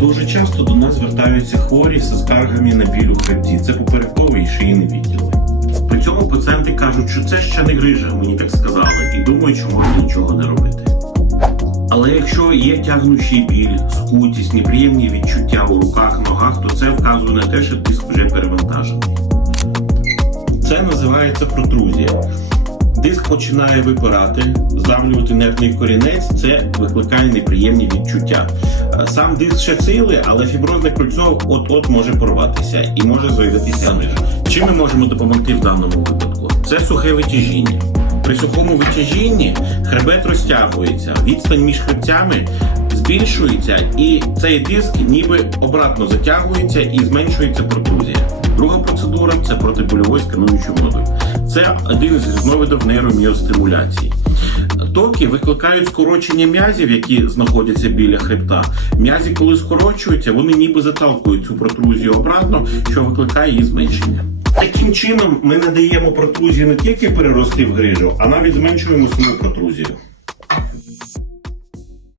Дуже часто до нас звертаються хворі з скаргами на біль у хребті. Це поперековий і шийний відділи. При цьому пацієнти кажуть, що це ще не грижа, мені так сказали, і думають, що можна нічого не робити. Але якщо є тягнучий біль, скутість, неприємні відчуття у руках, ногах, то це вказує на те, що диск вже перевантажений. Це називається протрузія. Диск починає випирати, здавлювати нервний корінець, це викликає неприємні відчуття. Е, Сам диск ще цілий, але фіброзне кольцо от-от може порватися і може з'явитися ниж. Чим ми можемо допомогти в даному випадку? Це сухе витяжіння. При сухому витяжінні хребет розтягується, відстань між хребцями збільшується, і цей диск ніби обратно затягується і зменшується протрузія. Друга процедура це протибольовою скануючою водою. Це один із різновидів нейроміостимуляції. Токи викликають скорочення м'язів, які знаходяться біля хребта. М'язі, коли скорочуються, вони ніби заталкують цю протрузію обратно, що викликає її зменшення. Таким чином ми надаємо протрузії не тільки перерости в грижу, а навіть зменшуємо саму протрузію.